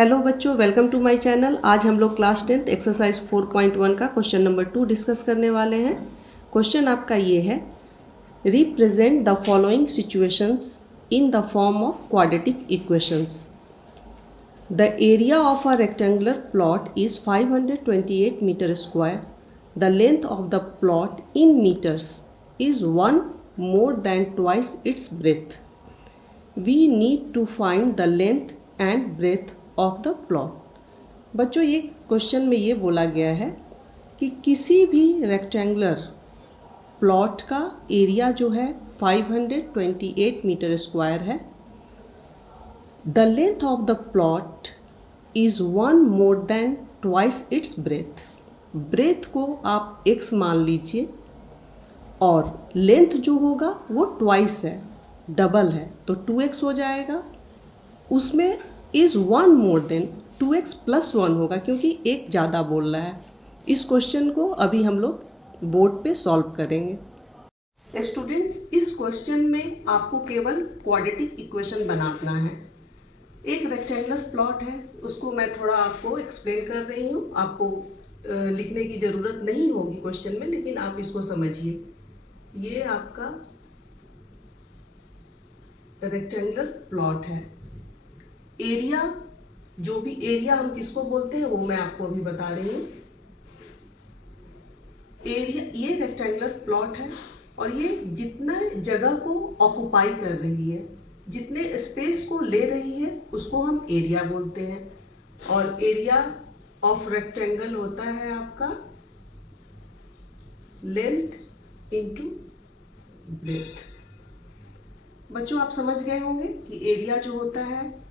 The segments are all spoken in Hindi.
हेलो बच्चों, वेलकम टू माय चैनल। आज हम लोग क्लास 10th एक्सरसाइज 4.1 का क्वेश्चन नंबर 2 डिस्कस करने वाले हैं। क्वेश्चन आपका ये है, represent the following situations in the form of quadratic equations. The area of a rectangular plot is 528 metre square. The length of the plot in metres is 1 more than twice its breadth. We need to find the length and breadth of the plot. बच्चों, ये क्वेश्चन में ये बोला गया है कि किसी भी रेक्टेंगुलर प्लॉट का एरिया जो है 528 मीटर स्क्वायर है। The length of the plot is 1 more than twice its breadth. Breadth को आप x मान लीजिए और लेंथ जो होगा वो ट्वाइस है, डबल है, तो 2x हो जाएगा। उसमें इज़ 1 more than 2x + 1 होगा क्योंकि एक ज़्यादा बोल रहा है। इस क्वेश्चन को अभी हम लोग बोर्ड पे सॉल्व करेंगे। स्टूडेंट्स, इस क्वेश्चन में आपको केवल क्वाड्रेटिक इक्वेशन बनाना है। एक रेक्टेंगुलर प्लॉट है, उसको मैं थोड़ा आपको एक्सप्लेन कर रही हूँ। आपको लिखने की ज़रूरत नहीं होगी क्वेश्चन में, लेकिन आप इसको समझिए। ये आपका रेक्टेंगुलर प्लॉट है। एरिया, जो भी एरिया हम किसको बोलते हैं वो मैं आपको अभी बता रही हूँ। एरिया, ये रेक्टेंगुलर प्लॉट है और ये जितना जगह को ऑक्युपाई कर रही है, जितने स्पेस को ले रही है, उसको हम एरिया बोलते हैं। और एरिया ऑफ रेक्टेंगल होता है आपका लेंथ इनटू ब्रेथ। बच्चों, आप समझ गए होंगे कि एरिया जो होता है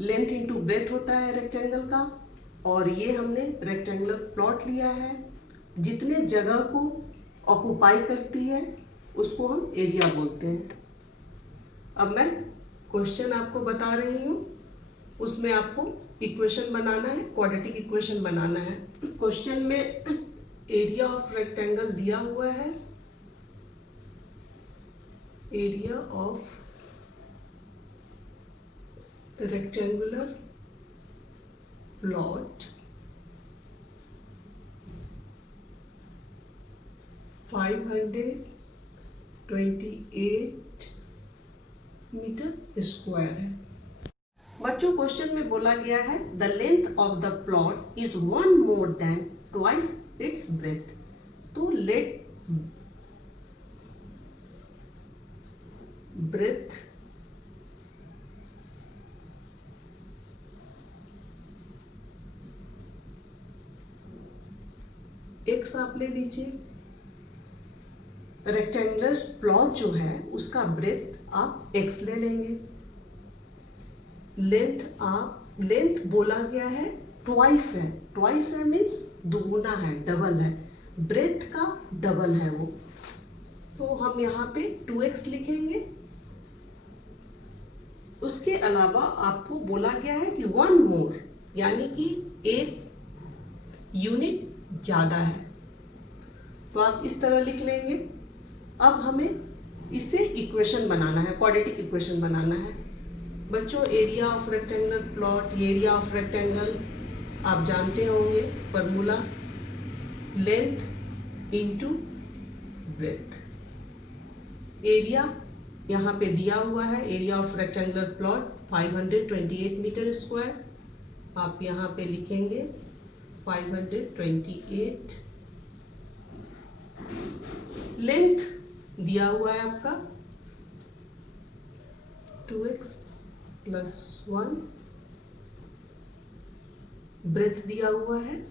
लेंथ इनटू ब्रेथ होता है रेक्टेंगल का। और ये हमने रेक्टेंगुलर प्लॉट लिया है, जितने जगह को ऑक्युपाई करती है उसको हम एरिया बोलते हैं। अब मैं क्वेश्चन आपको बता रही हूँ, उसमें आपको इक्वेशन बनाना है, क्वाड्रेटिक इक्वेशन बनाना है। क्वेश्चन में एरिया ऑफ रेक्टेंगल दिया हुआ है, area of rectangular plot 528 metre square है। बच्चों, क्वेश्चन में बोला गया है the length of the plot is 1 more than twice its breadth. तो लेट ब्रेथ x आप ले लीजिए। रेक्टेंगुलर प्लॉट जो है उसका ब्रेथ आप x ले लेंगे। लेंथ बोला गया है ट्वाइस है। ट्वाइस है मीन्स दुगुना है, डबल है। ब्रेथ का डबल है वो, तो हम यहाँ पे 2x लिखेंगे। उसके अलावा आपको बोला गया है कि 1 more, यानी कि एक यूनिट ज्यादा है, तो आप इस तरह लिख लेंगे। अब हमें इससे इक्वेशन बनाना है, क्वाड्रेटिक इक्वेशन बनाना है। बच्चों, area of rectangular plot, area of rectangle आप जानते होंगे formula, length into breadth. Area यहाँ पे दिया हुआ है, area of rectangular plot 528 metre square. आप यहाँ पे लिखेंगे 528। लेंथ दिया हुआ है आपका 2x + 1। ब्रेथ दिया हुआ है,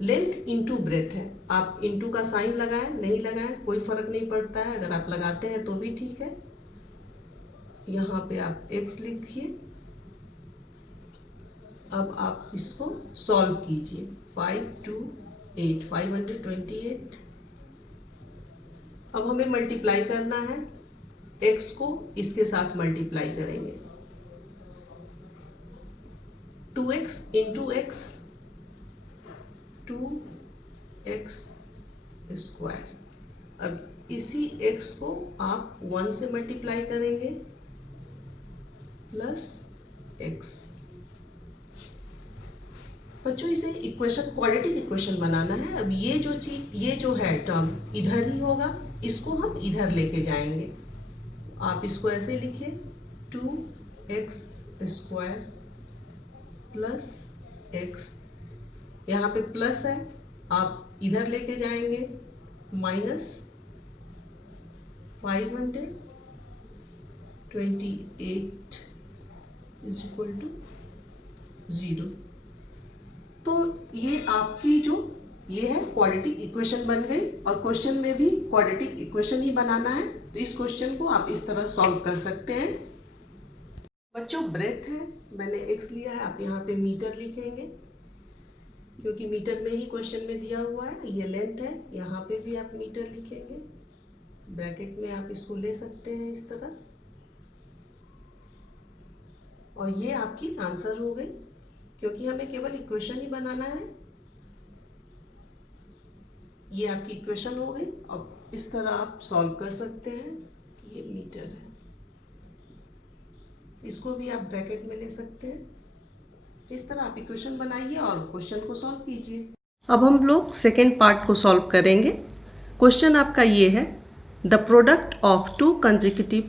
लेंथ इनटू ब्रेथ है। आप इनटू का साइन लगाएं, नहीं लगाएं कोई फर्क नहीं पड़ता है, अगर आप लगाते हैं तो भी ठीक है। यहाँ पे आप x लिखिए। अब आप इसको सॉल्व कीजिए। 528 अब हमें मल्टीप्लाई करना है, x को इसके साथ मल्टीप्लाई करेंगे। 2x into x 2x square. अब इसी x को आप 1 से मल्टीप्लाई करेंगे प्लस x। बच्चों इसे इक्वेशन, क्वाड्रेटिक इक्वेशन बनाना है। अब ये जो है टर्म इधर ही होगा, इसको हम इधर लेके जाएंगे। आप इसको ऐसे लिखिए 2x² प्लस x, यहाँ पे प्लस है, आप इधर लेके जाएंगे माइनस 528 इज इक्वल टू 0। तो ये आपकी ये है क्वाड्रेटिक इक्वेशन बन गई, और क्वेश्चन में भी क्वाड्रेटिक इक्वेशन ही बनाना है। तो इस क्वेश्चन को आप इस तरह सॉल्व कर सकते हैं। बच्चों ब्रेथ है, मैंने x लिया है, आप यहाँ पे मीटर लिखेंगे क्योंकि मीटर में ही क्वेश्चन में दिया हुआ है। ये लेंथ है, यहाँ पे भी आप मीटर लिखेंगे, ब्रैकेट में आप इसको ले सकते हैं इस तरह, और ये आपकी आंसर हो गई क्योंकि हमें केवल इक्वेशन ही बनाना है। ये आपकी इक्वेशन हो गई। अब इस तरह आप सॉल्व कर सकते हैं। ये मीटर है, इसको भी आप ब्रैकेट में ले सकते हैं। इस तरह आप इक्वेशन बनाइए और क्वेश्चन को सॉल्व कीजिए। अब हम लोग सेकेंड पार्ट को सॉल्व करेंगे। क्वेश्चन आपका ये है, the product of 2 consecutive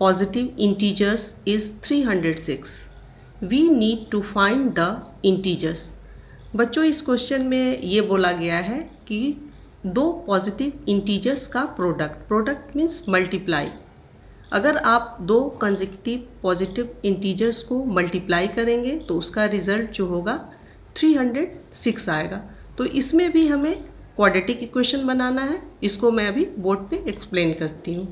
positive integers is 306. We need to find the integers. बच्चों इस क्वेश्चन में ये बोला गया है कि 2 पॉजिटिव इंटीजर्स का प्रोडक्ट मीन्स मल्टीप्लाई। अगर आप 2 कंसेक्यूटिव पॉजिटिव इंटीजर्स को मल्टीप्लाई करेंगे तो उसका रिजल्ट जो होगा 306 आएगा। तो इसमें भी हमें क्वाड्रेटिक इक्वेशन बनाना है। इसको मैं अभी बोर्ड पे एक्सप्लेन करती हूँ।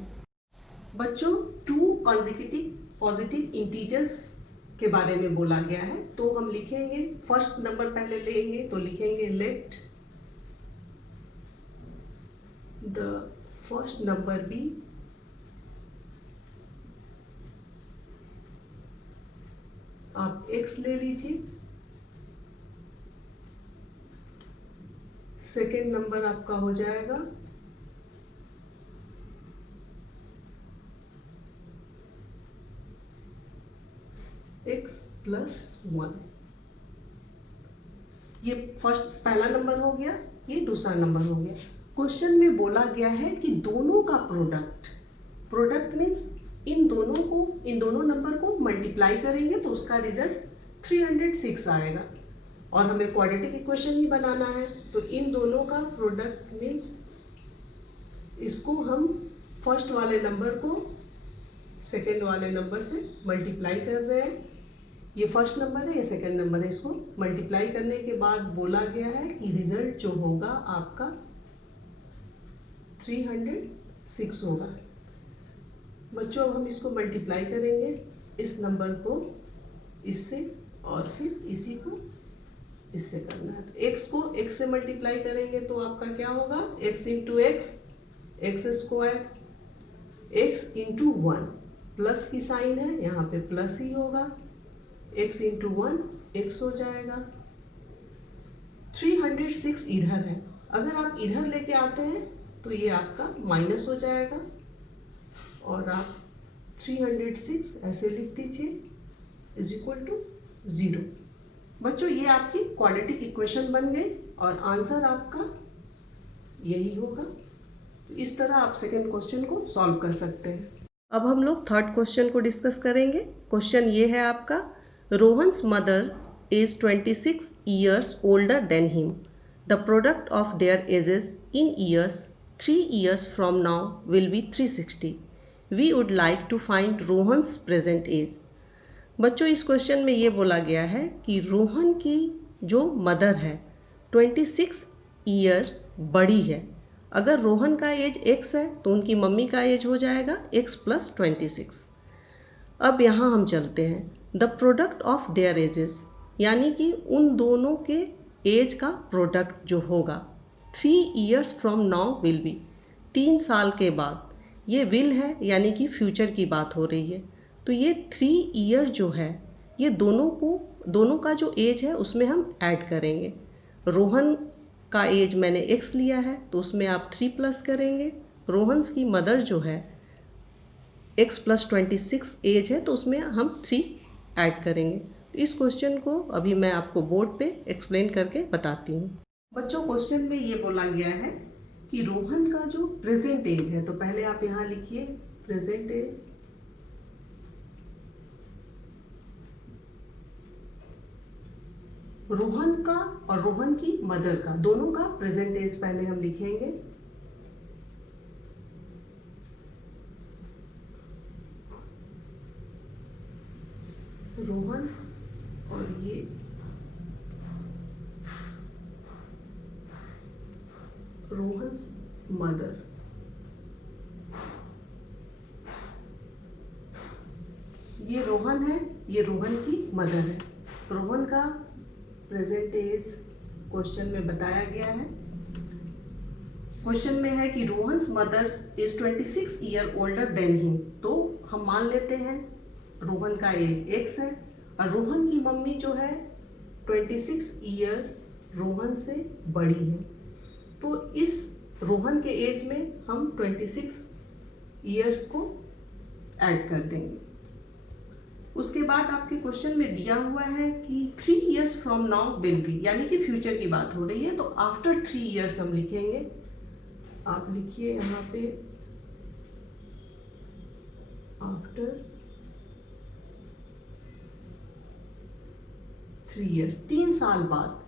बच्चों 2 कंसेक्यूटिव पॉजिटिव इंटीजर्स के बारे में बोला गया है, तो हम लिखेंगे फर्स्ट नंबर पहले लेंगे, तो लिखेंगे let the first number be आप x ले लीजिए, सेकेंड नंबर आपका हो जाएगा x प्लस 1। ये पहला नंबर हो गया, ये दूसरा नंबर हो गया। क्वेश्चन में बोला गया है कि दोनों का प्रोडक्ट मीन्स इन दोनों नंबर को मल्टीप्लाई करेंगे तो उसका रिजल्ट 306 आएगा, और हमें क्वाड्रेटिक इक्वेशन ही बनाना है। तो इन दोनों का प्रोडक्ट मीन्स इसको हम फर्स्ट वाले नंबर को सेकेंड वाले नंबर से मल्टीप्लाई कर रहे हैं। ये फर्स्ट नंबर है, ये सेकेंड नंबर है, इसको मल्टीप्लाई करने के बाद बोला गया है कि रिजल्ट जो होगा आपका 306 होगा। बच्चों अब हम इसको मल्टीप्लाई करेंगे, इस नंबर को इससे और फिर इसी को इससे करना है। तो x को x से मल्टीप्लाई करेंगे तो आपका क्या होगा, x into x square, x into 1 plus की साइन है, यहाँ पे प्लस ही होगा, x इंटू 1 x हो जाएगा। 306 इधर है, अगर आप इधर लेके आते हैं तो ये आपका माइनस हो जाएगा, और आप 306 ऐसे लिख दीजिए इज इक्वल टू 0। बच्चों ये आपकी क्वाड्रेटिक इक्वेशन बन गई और आंसर आपका यही होगा। तो इस तरह आप सेकेंड क्वेश्चन को सॉल्व कर सकते हैं। अब हम लोग थर्ड क्वेश्चन को डिस्कस करेंगे। क्वेश्चन ये है आपका, Rohan's mother is 26 years older than him. The product of their ages in years 3 years from now will be 360. We would like to find Rohan's present age. बच्चों इस क्वेश्चन में ये बोला गया है कि रोहन की जो मदर है 26 ईयर बड़ी है। अगर रोहन का एज x है तो उनकी मम्मी का एज हो जाएगा x प्लस 26। अब यहाँ हम चलते हैं, the product of their edges, यानी कि उन दोनों के एज का प्रोडक्ट जो होगा 3 years from now will be, 3 साल के बाद। ये विल है यानी कि फ्यूचर की बात हो रही है। तो ये 3 year जो है ये दोनों का जो एज है उसमें हम ऐड करेंगे। रोहन का एज मैंने x लिया है तो उसमें आप 3 प्लस करेंगे। रोहन्स की मदर जो है x प्लस 26 एज है तो उसमें हम 3 ऐड करेंगे। इस क्वेश्चन को अभी मैं आपको बोर्ड पे एक्सप्लेन करके बताती हूँ। बच्चों, क्वेश्चन में ये बोला गया है कि रोहन का जो प्रेजेंट एज है, तो पहले आप यहाँ लिखिए प्रेजेंट एज। रोहन का और रोहन की मदर का, दोनों का प्रेजेंट एज पहले हम लिखेंगे। रोहन और ये रोहन्स मदर। ये रोहन है, ये रोहन की मदर है। रोहन का प्रेजेंट एज क्वेश्चन में बताया गया है। क्वेश्चन में है कि Rohan's mother is 26 year older than him. तो हम मान लेते हैं रोहन का एज x है और रोहन की मम्मी जो है 26 ईयर्स रोहन से बड़ी है। तो इस रोहन के एज में हम 26 ईयर्स को ऐड कर देंगे। उसके बाद आपके क्वेश्चन में दिया हुआ है कि 3 years from now will be, यानी कि फ्यूचर की बात हो रही है, तो आफ्टर 3 इयर्स हम लिखेंगे। आप लिखिए यहाँ पे आफ्टर 3 इयर्स, 3 साल बाद।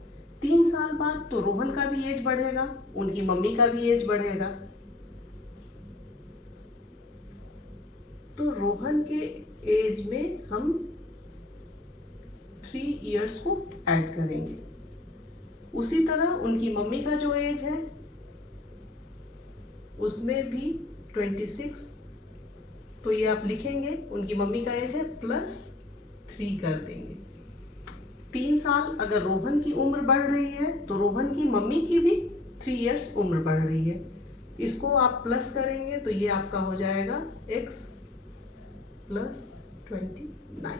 3 साल बाद तो रोहन का भी एज बढ़ेगा, उनकी मम्मी का भी एज बढ़ेगा। तो रोहन के एज में हम 3 इयर्स को ऐड करेंगे। उसी तरह उनकी मम्मी का जो एज है उसमें भी 26, तो ये आप लिखेंगे उनकी मम्मी का एज है +3 कर देंगे। 3 साल अगर रोहन की उम्र बढ़ रही है तो रोहन की मम्मी की भी 3 इयर्स उम्र बढ़ रही है। इसको आप प्लस करेंगे तो ये आपका हो जाएगा x + 29।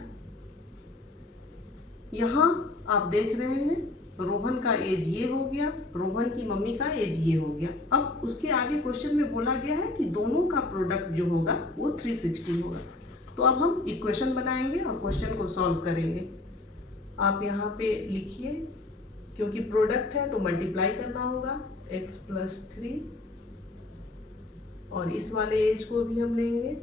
यहाँ आप देख रहे हैं रोहन का एज ये हो गया, रोहन की मम्मी का एज ये हो गया। अब उसके आगे क्वेश्चन में बोला गया है कि दोनों का प्रोडक्ट जो होगा वो 360 होगा। तो अब हम इक्वेशन बनाएंगे और क्वेश्चन को सॉल्व करेंगे। आप यहाँ पे लिखिए, क्योंकि प्रोडक्ट है तो मल्टीप्लाई करना होगा x + 3, और इस वाले एज को भी हम लेंगे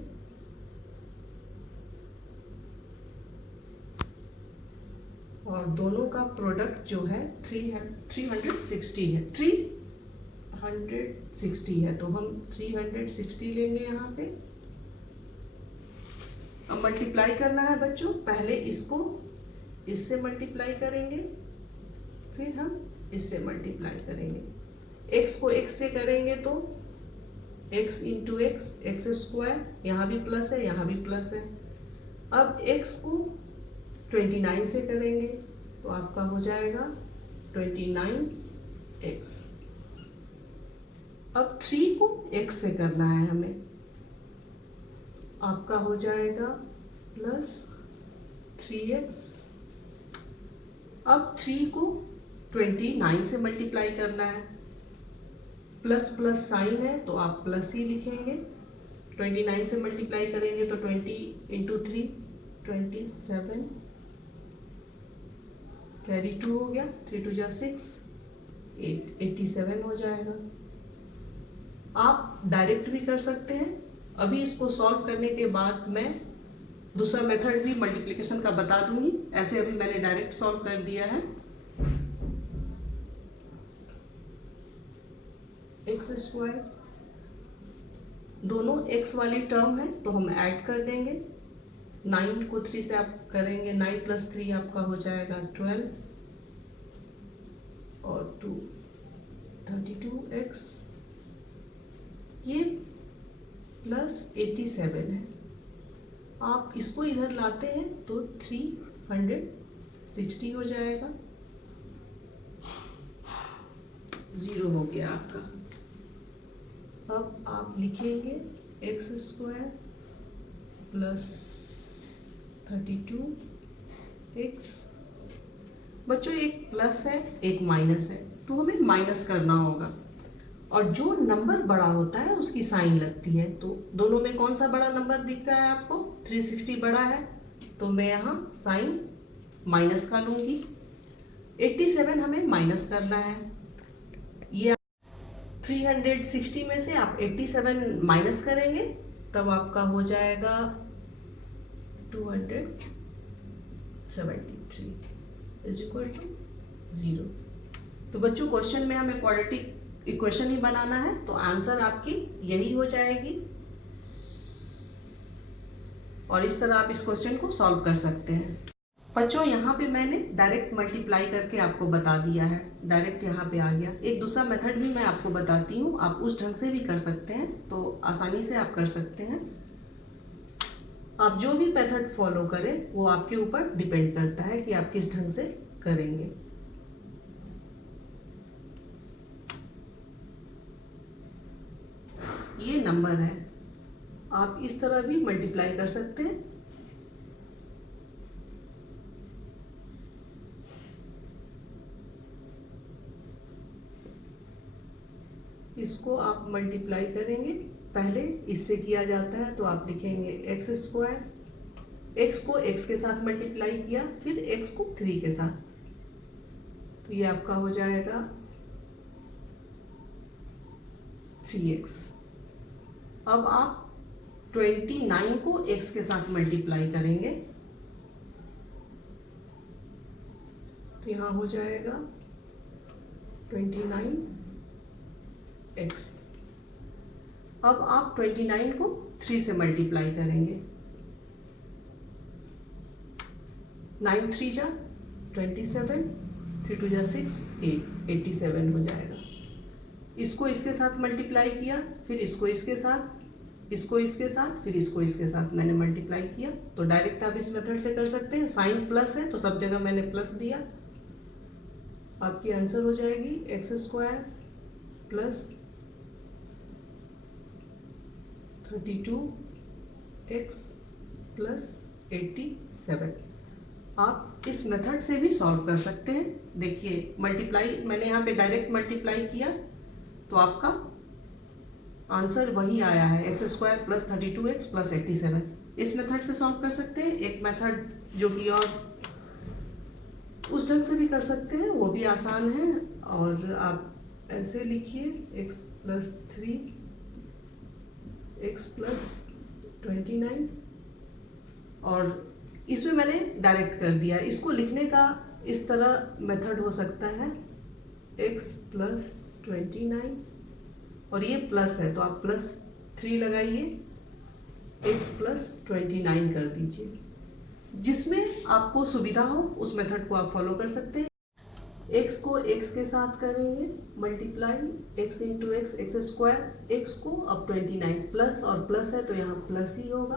और दोनों का प्रोडक्ट जो है 360 है, 360 है, तो हम 360 लेंगे यहाँ पे। अब मल्टीप्लाई करना है बच्चों, पहले इसको इससे मल्टीप्लाई करेंगे, फिर हम इससे मल्टीप्लाई करेंगे। x को x से करेंगे तो x × x, x², यहाँ भी प्लस है, यहाँ भी प्लस है। अब x को 29 से करेंगे तो आपका हो जाएगा 29x। अब 3 को x से करना है हमें, आपका हो जाएगा +3x। अब 3 को 29 से मल्टीप्लाई करना है, प्लस प्लस साइन है तो आप प्लस ही लिखेंगे। 29 से मल्टीप्लाई करेंगे तो 20 × 3 27, कैरी 2 हो गया, 3 × 2 = 6, 87 हो जाएगा। आप डायरेक्ट भी कर सकते हैं। अभी इसको सॉल्व करने के बाद मैं दूसरा मेथड भी मल्टीप्लिकेशन का बता दूंगी। ऐसे अभी मैंने डायरेक्ट सॉल्व कर दिया है। x², दोनों x वाली टर्म है तो हम ऐड कर देंगे। 9 को 3 से आप करेंगे, 9 + 3 आपका हो जाएगा 12 और 2 32x, ये +87 है। आप इसको इधर लाते हैं तो 360 हो जाएगा, 0 हो गया आपका। अब आप लिखेंगे x² + 32x। बच्चों एक प्लस है एक माइनस है तो हमें माइनस करना होगा, और जो नंबर बड़ा होता है उसकी साइन लगती है। तो दोनों में कौन सा बड़ा नंबर दिख रहा है आपको? 360 बड़ा है, तो मैं यहाँ साइन माइनस का लूँगी। 87 हमें माइनस करना है। ये 360 में से आप 87 माइनस करेंगे तब आपका हो जाएगा 273 इज इक्वल टू 0। तो बच्चों क्वेश्चन में हमें क्वाड्रेटिक इक्वेशन ही बनाना है, तो आंसर आपकी यही हो जाएगी। और इस तरह आप इस क्वेश्चन को सॉल्व कर सकते हैं। बच्चों यहाँ पे मैंने डायरेक्ट मल्टीप्लाई करके आपको बता दिया है, डायरेक्ट यहाँ पे आ गया। एक दूसरा मेथड भी मैं आपको बताती हूँ, आप उस ढंग से भी कर सकते हैं, तो आसानी से आप कर सकते हैं। आप जो भी मेथड फॉलो करें वो आपके ऊपर डिपेंड करता है कि आप किस ढंग से करेंगे। ये नंबर है, आप इस तरह भी मल्टीप्लाई कर सकते हैं। इसको आप मल्टीप्लाई करेंगे, पहले इससे किया जाता है, तो आप लिखेंगे एक्स स्क्वायर, एक्स को एक्स के साथ मल्टीप्लाई किया, फिर एक्स को 3 के साथ, तो ये आपका हो जाएगा 3x। अब आप 29 को x के साथ मल्टीप्लाई करेंगे, तो यहां हो जाएगा 29x। अब आप 29 को 3 से मल्टीप्लाई करेंगे, 9 3 जा 27, 3 2 जा 6, 8, 87 हो जाएगा। इसको इसके साथ मल्टीप्लाई किया, फिर इसको इसके साथ, इसको इसके साथ, फिर इसको इसके साथ मैंने मल्टीप्लाई किया। तो डायरेक्ट आप इस मेथड से कर सकते हैं, साइन प्लस है तो सब जगह मैंने प्लस दिया। आपकी आंसर हो जाएगी x square plus 32x plus 87। आप इस मेथड से भी सॉल्व कर सकते हैं। देखिए मल्टीप्लाई मैंने यहाँ पे डायरेक्ट मल्टीप्लाई किया तो आपका आंसर वही आया है, x square plus 32x plus 87। इस मेथड से सॉल्व कर सकते हैं। एक मेथड जो कि और उस ढंग से भी कर सकते हैं, वो भी आसान है। और आप ऐसे लिखिए x प्लस 3 x प्लस 29, और इसमें मैंने डायरेक्ट कर दिया। इसको लिखने का इस तरह मेथड हो सकता है, x प्लस 29 और ये प्लस है तो आप प्लस 3 लगाइए, x प्लस 29 कर दीजिए। जिसमें आपको सुविधा हो उस मेथड को आप फॉलो कर सकते हैं। x को x के साथ करेंगे multiply, x into x, x square, x को अब 29 प्लस और प्लस है तो यहाँ प्लस ही होगा,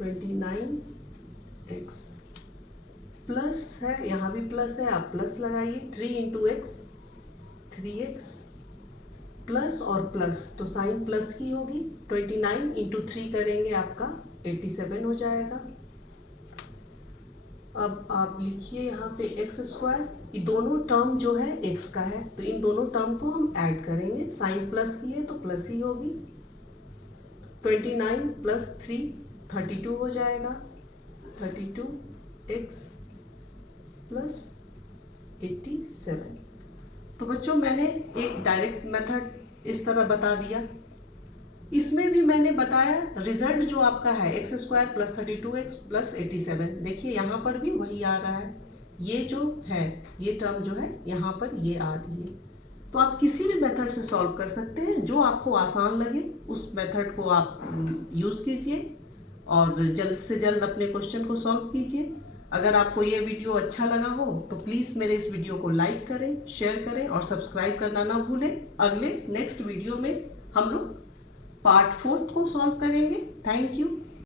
29x प्लस है, यहाँ भी प्लस है, आप प्लस लगाइए। 3 इंटू एक्स 3x प्लस और प्लस तो साइन प्लस की होगी, 29 इंटू 3 करेंगे आपका 87 हो जाएगा। अब आप लिखिए यहाँ पे एक्स स्क्वायर, ये दोनों टर्म जो है x का है तो इन दोनों टर्म को हम ऐड करेंगे, साइन प्लस की है तो प्लस ही होगी। 29 प्लस 3 32 हो जाएगा, 32x प्लस 87। तो बच्चों मैंने एक डायरेक्ट मेथड इस तरह बता दिया। इसमें भी मैंने बताया रिजल्ट जो आपका है x square plus 32x plus 87। देखिए यहाँ पर भी वही आ रहा है, ये जो है ये टर्म जो है यहाँ पर ये आ रही है। तो आप किसी भी मेथड से सॉल्व कर सकते हैं, जो आपको आसान लगे उस मेथड को आप यूज़ कीजिए और जल्द से जल्द अपने क्वेश्चन को सॉल्व कीजिए। अगर आपको ये वीडियो अच्छा लगा हो तो प्लीज़ मेरे इस वीडियो को लाइक करें, शेयर करें और सब्सक्राइब करना ना भूलें। अगले नेक्स्ट वीडियो में हम लोग पार्ट 4 को सॉल्व करेंगे। Thank you.